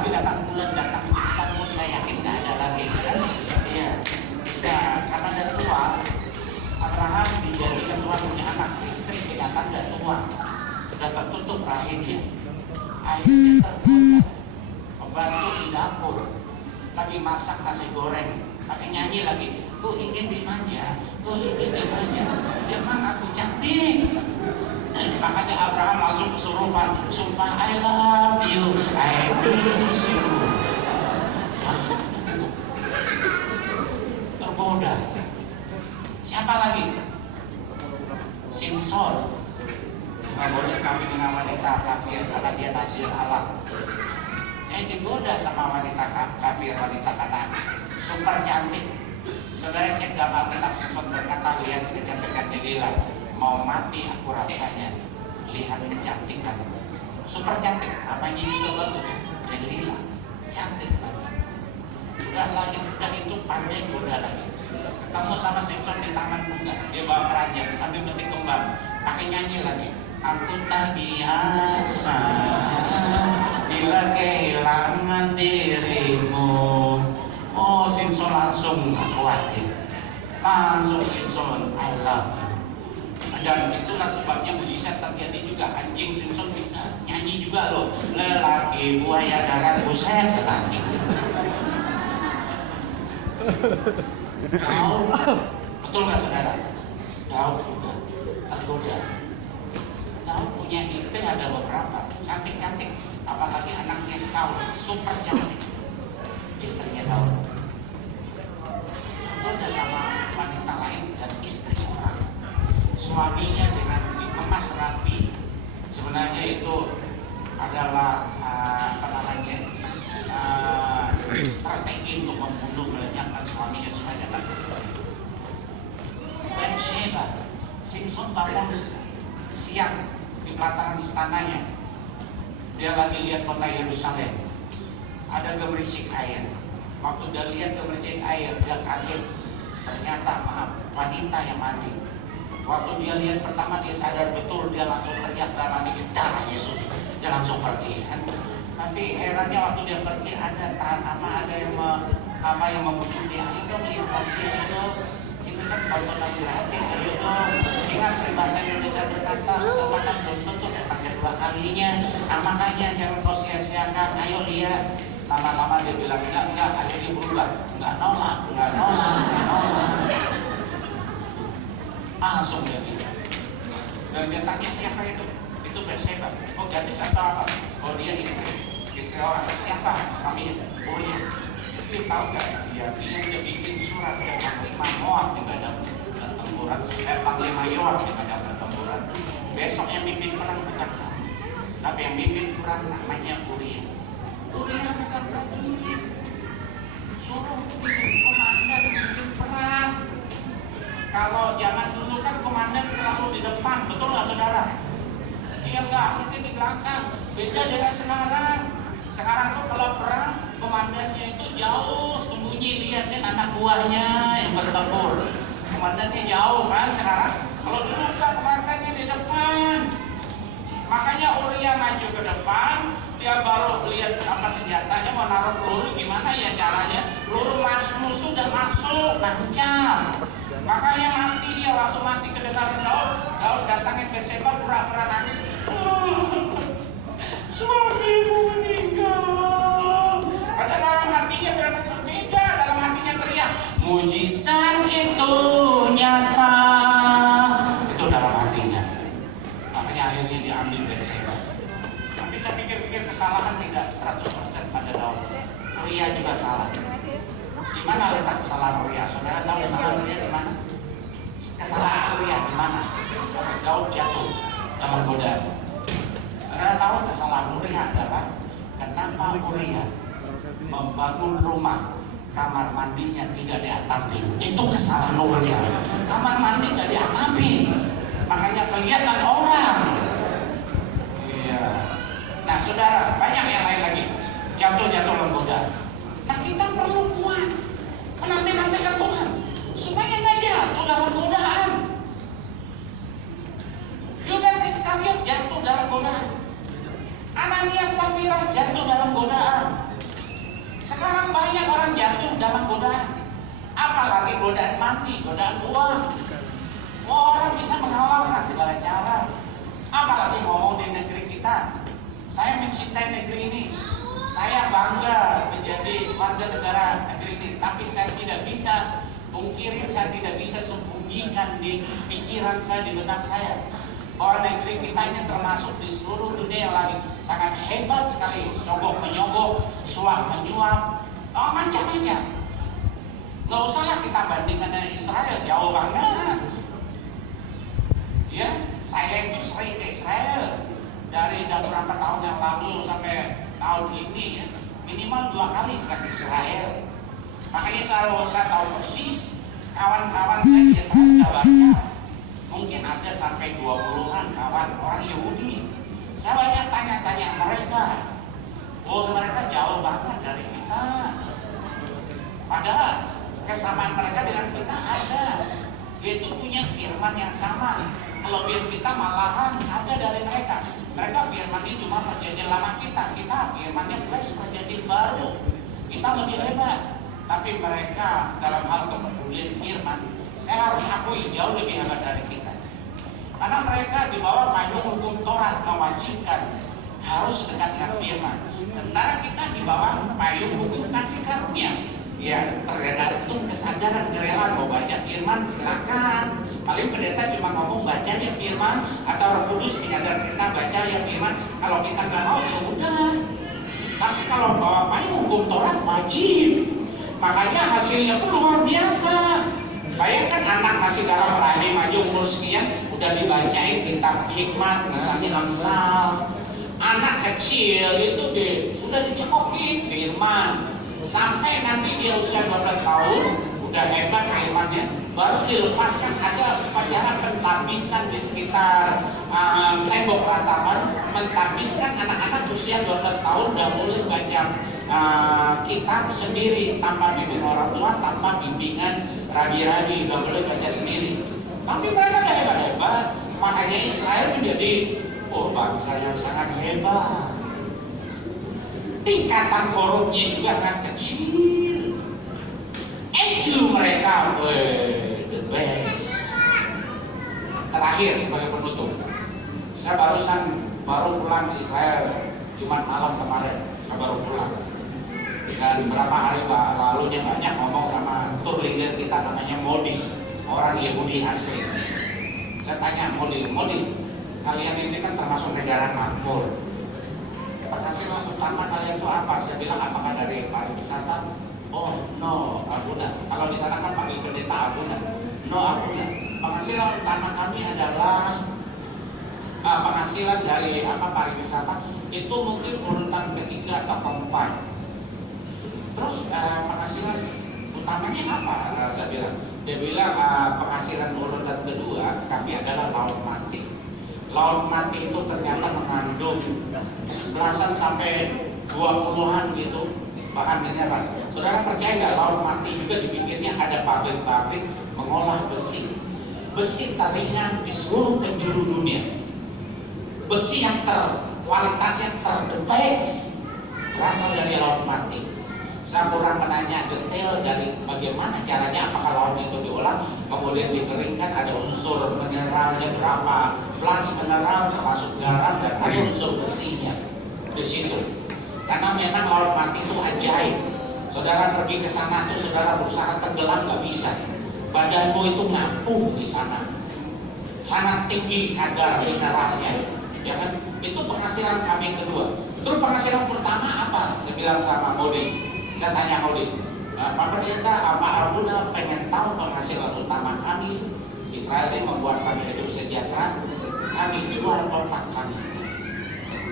tapi datang bulan, datang bintang pun saya yakin nggak ada lagi kan? Iya. Nah, karena ada tua, Abraham dijadikan Tuhan punya anak, istri tidak tanda tua, sudah tertutup rahimnya, akhirnya tergoda. Pembantu di dapur lagi masak nasi goreng, pakai nyanyi lagi, ku ingin dimanja, ku ingin dimanja, emang aku cantik. Makanya Abraham langsung kesurupan, sumpah I love you, I miss you. Tergoda. Siapa lagi? Simpson. Nggak boleh kawin dengan wanita kafir karena dia nasir Allah. Digoda sama wanita kafir, wanita Kanaan, super cantik. Saudara cek dalam Alkitab, Simpson berkata, lihat kecantikan Delila, mau mati aku rasanya lihat kecantikan. Super cantik, apanya juga bagus. Delila cantik lagi. Udah itu pandai goda lagi. Kamu sama Simpson di taman bunga, dia bawa keranjang sambil petik kembang, pakai nyanyi lagi. Aku tak biasa bila kehilangan dirimu. Oh, Simpson langsung khawatir. Langsung Simpson, I love you. Dan itulah sebabnya mujizat terjadi juga. Anjing Simpson bisa nyanyi juga loh. Lelaki buaya darat, buset ketanjing. Daud, betul nggak saudara? Daud juga tergoda. Daud punya istri ada beberapa, cantik-cantik. Apalagi anaknya Saul, super cantik. Istrinya Daud tergoda sama wanita lain dan istri orang. Suaminya dengan dikemas rapi, sebenarnya itu adalah strategi untuk membunuh, melenyapkan suaminya supaya dapat istri. Bathsheba, Simpson bangun siang di pelataran istananya, dia lagi lihat kota Yerusalem, ada gemericik air. Waktu dia lihat gemericik air, dia kaget, ternyata wanita yang mandi. Waktu dia lihat pertama, dia sadar betul, dia langsung teriak dalam hati, darah Yesus. Dia langsung pergi. Tapi herannya waktu dia pergi ada yang memujuk dia. Ayo dong lihat lagi itu. Itu kan tonton lagi gratis. Ayo dong. Ingat peribahasa Indonesia berkata, kesempatan belum tentu datang kedua kalinya. Makanya jangan kau sia-siakan. Ayo lihat. Lama-lama dia bilang enggak. Akhirnya berubah. Enggak nolak. Langsung dia bilang. Dan dia tanya siapa itu? Itu Bathsheba. Oh gadis atau apa? Oh dia istri orang. Siapa? Suaminya. Oh iya. Itu tahu nggak? Dia udah bikin surat ke Panglima Moab di medan pertempuran. Panglima Yoab di medan pertempuran. Besok yang mimpin perang bukan kamu, tapi yang mimpin perang namanya Uria. Uria bukan prajurit. Suruh komandan mimpin perang. Kalau zaman dulu kan komandan selalu di depan, betul nggak saudara? Dia nggak mungkin di belakang. Beda dengan sekarang. Sekarang tuh kalau perang, komandannya itu jauh sembunyi, lihatin anak buahnya yang bertempur. Komandannya jauh kan sekarang. Kalau dulu kan komandannya di depan. Makanya Uria maju ke depan, dia baru lihat apa senjatanya, mau naruh peluru gimana ya caranya. Peluru masuk musuh dan masuk nancap. Makanya mati dia. Waktu mati kedekatan Daud datangin Bathsheba pura-pura nangis. Suamimu meninggal. Padahal dalam hatinya berbeda. Dalam hatinya teriak, mujizat itu nyata. Itu dalam hatinya. Makanya akhirnya diambil Bathsheba. Tapi saya pikir-pikir kesalahan tidak 100% pada Daud. Uria juga salah. Di mana letak kesalahan Uria? Saudara tahu kesalahan Uria di mana? Kesalahan Uria di mana? Daud jatuh dalam godaan. Saudara tahu kesalahan Uria adalah kenapa Uria membangun rumah kamar mandinya tidak diatapin? Itu kesalahan Uria. Kamar mandi nggak diatapin, makanya kelihatan orang. Iya. Nah, saudara, banyak yang lain lagi jatuh dalam godaan. Nah, kita perlu kuat menanti-nantikan Tuhan supaya nggak jatuh dalam godaan. Yudas Iskariot jatuh dalam godaan. Ananias Safira jatuh dalam godaan. Sekarang banyak orang jatuh dalam godaan. Apalagi godaan mati, godaan uang. Orang bisa menghalalkan segala cara. Apalagi ngomong di negeri kita. Saya mencintai negeri ini. Saya bangga menjadi warga negara negeri ini. Tapi saya tidak bisa pungkiri, saya tidak bisa sembunyikan di pikiran saya, di benak saya, bahwa negeri kita ini termasuk di seluruh dunia yang lagi sangat hebat sekali. Sogok menyogok, suap menyuap, macam-macam. Nggak usahlah kita bandingkan dengan Israel, jauh banget. Ya, saya itu sering ke Israel dari beberapa tahun yang lalu sampai tahun ini, ya, minimal 2 kali saya ke Israel. Makanya saya tahu persis kawan-kawan saya di Israel sudah banyak. Mungkin ada sampai 20-an kawan orang Yahudi. Saya banyak tanya-tanya mereka. Oh, mereka jauh banget dari kita. Padahal kesamaan mereka dengan kita ada, yaitu punya firman yang sama. Kelebihan kita malahan ada dari mereka. Mereka firmannya cuma perjanjian lama kita firmannya fresh perjanjian baru. Kita lebih hebat. Tapi mereka dalam hal kepedulian firman, saya harus akui jauh lebih hebat dari kita. Karena mereka di bawah payung hukum Taurat mewajibkan harus dekat dengan firman. Sementara kita di bawah payung hukum kasih karunia. Ya, tergantung kesadaran kerelaan mau baca firman, silakan. Paling pendeta cuma ngomong baca ya firman, atau Roh Kudus menyadar kita baca ya firman. Kalau kita nggak mau ya udah. Tapi kalau bawa payung hukum Taurat wajib. Makanya hasilnya pun luar biasa. Bayangkan anak masih dalam rahim aja umur sekian udah dibacain kitab hikmat, misalnya Amsal. Anak kecil itu sudah dicekokin firman. Sampai nanti dia usia 12 tahun udah hebat firmannya, baru dilepaskan. Ada upacara pentabisan di sekitar tembok ratapan, mentabiskan anak-anak usia 12 tahun udah boleh baca kitab sendiri tanpa bimbing orang tua, tanpa bimbingan rabi-rabi, udah boleh baca sendiri. Tapi mereka udah hebat-hebat. Makanya Israel menjadi bangsa yang sangat hebat. Tingkatan korupnya juga sangat kecil. EQ mereka the best. Terakhir sebagai penutup, saya baru pulang ke Israel Jumat malam kemarin. Saya baru pulang. Dan beberapa hari lalunya banyak ngomong sama tour leader kita namanya Modi, orang Yahudi asli. Saya tanya Modi, kalian ini kan termasuk negara makmur. Penghasilan utama kalian itu apa? Saya bilang apakah dari pariwisata? Oh no, Abuna. Kalau di sana kan panggil pendeta Abuna. No, Abuna. Penghasilan utama kami adalah penghasilan dari pariwisata itu mungkin urutan ketiga atau keempat. Terus penghasilan utamanya apa? Saya bilang. Dia bilang penghasilan urutan kedua kami adalah laut mati. Laut mati itu ternyata mengandung belasan sampai 20-an gitu bahan mineral. Saudara percaya nggak, laut mati juga di pinggirnya ada pabrik-pabrik mengolah besi. Besi teringan di seluruh penjuru dunia. Besi yang kualitasnya the best berasal dari laut mati. Saya kurang menanya detail dari bagaimana caranya, apakah laut itu diolah kemudian dikeringkan, ada unsur mineralnya berapa, plus mineral termasuk garam dan ada unsur besinya di situ. Karena memang laut mati itu ajaib. Saudara pergi ke sana tuh saudara berusaha tenggelam nggak bisa. Badanmu itu ngapung di sana. Sangat tinggi kadar mineralnya. Ya kan? Itu penghasilan kami yang kedua. Terus penghasilan pertama apa? Saya bilang sama Modi. Saya tanya Modi, Pak Pendeta, apa Abuna pengen tahu penghasilan utama kami? Israel ini membuat kami hidup sejahtera. Kami jual otak kami.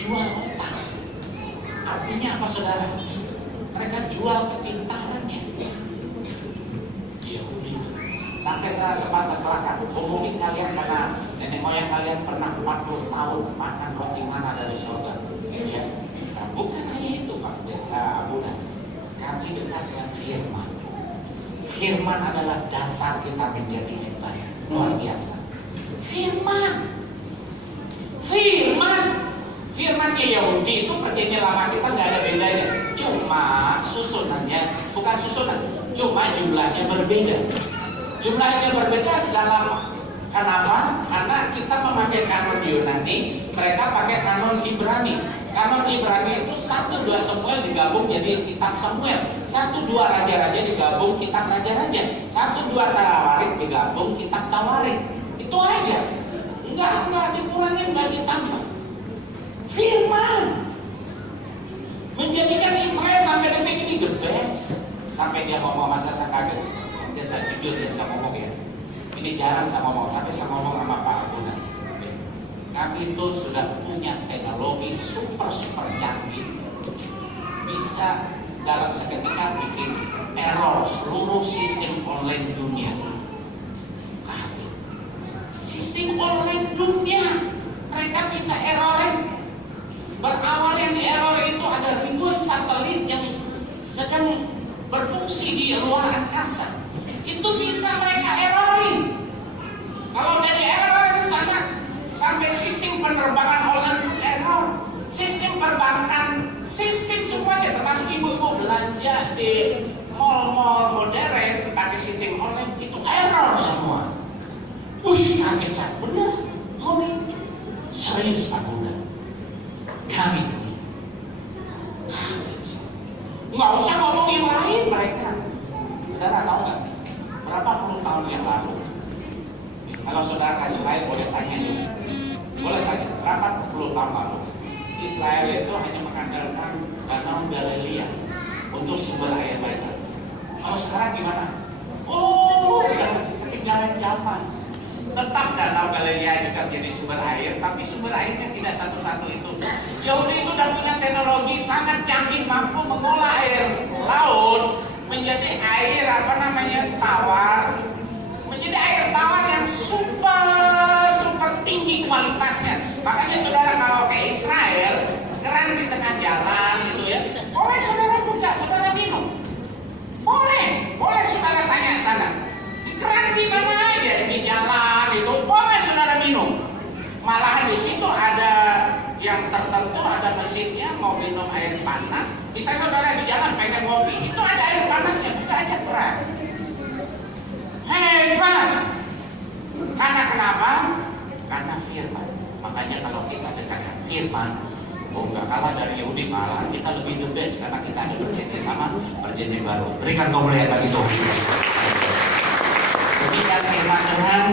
Jual otak. Artinya apa saudara? Mereka jual kepintarannya. Yahudi. Sampai saya sempat terkelakar. Mungkin kalian karena nenek moyang kalian pernah 40 tahun makan roti mana dari surga. Ya. Nah, bukan hanya itu Pak Abuna. Kami dekat dengan firman. Firman adalah dasar kita menjadi hebat. Luar biasa. Firmannya Yahudi itu perjanjian lama kita nggak ada bedanya. Cuma cuma susunannya, bukan susunan, cuma jumlahnya berbeda. Jumlahnya berbeda dalam kenapa? Karena kita memakai kanon Yunani, mereka pakai kanon Ibrani. Kanon Ibrani itu 1-2 Samuel digabung jadi kitab Samuel, 1-2 raja-raja digabung kitab raja-raja, 1-2 Tawarik digabung kitab Tawarik. Itu aja. Enggak dikurangi, enggak ditambah. Firman menjadikan Israel sampai detik ini the best. Sampai dia ngomong masa saya kaget. Dia tak jujur dia bisa ngomong ya. Ini jarang saya ngomong, tapi saya ngomong sama Pak Abuna. Kami itu sudah punya teknologi super canggih, bisa dalam seketika bikin error seluruh sistem online dunia. Sistem online dunia mereka bisa errorin. Berawal yang di error itu ada ribuan satelit yang sedang berfungsi di luar angkasa. Itu bisa mereka errorin. Kalau dari error di sana sampai sistem penerbangan online error, sistem perbankan, sistem semuanya termasuk ibu-ibu belanja di mall-mall modern pakai sistem online itu error semua. Kaget saya, benar, serius Pak Bunda. Kami kaget. Nggak usah ngomong yang lain mereka. Saudara tahu nggak? Berapa puluh tahun yang lalu? Kalau saudara ke Israel boleh tanya dulu. Boleh tanya, berapa puluh tahun lalu? Israel itu hanya mengandalkan danau Galilea untuk sumber air mereka. Kalau sekarang gimana? Ketinggalan zaman. Tetap danau Galilea juga menjadi sumber air, tapi sumber airnya tidak satu-satu itu. Yahudi itu sudah punya teknologi sangat canggih, mampu mengolah air laut menjadi air tawar, menjadi air tawar yang super tinggi kualitasnya. Makanya saudara kalau ke Israel, keran di tengah jalan gitu ya, boleh saudara buka, saudara minum. Boleh saudara tanya sana. Keran di mana aja di jalan itu boleh saudara minum. Malahan di situ ada yang tertentu ada mesinnya, mau minum air panas. Bisa saudara di jalan pengen ngopi, itu ada air panasnya, buka aja keran. Hebat. Karena kenapa? Karena firman. Makanya kalau kita dekat dengan firman, nggak kalah dari Yahudi, malah kita lebih the best karena kita ada perjanjian lama, perjanjian baru. Berikan kemuliaan bagi Tuhan. Demikian firman Tuhan.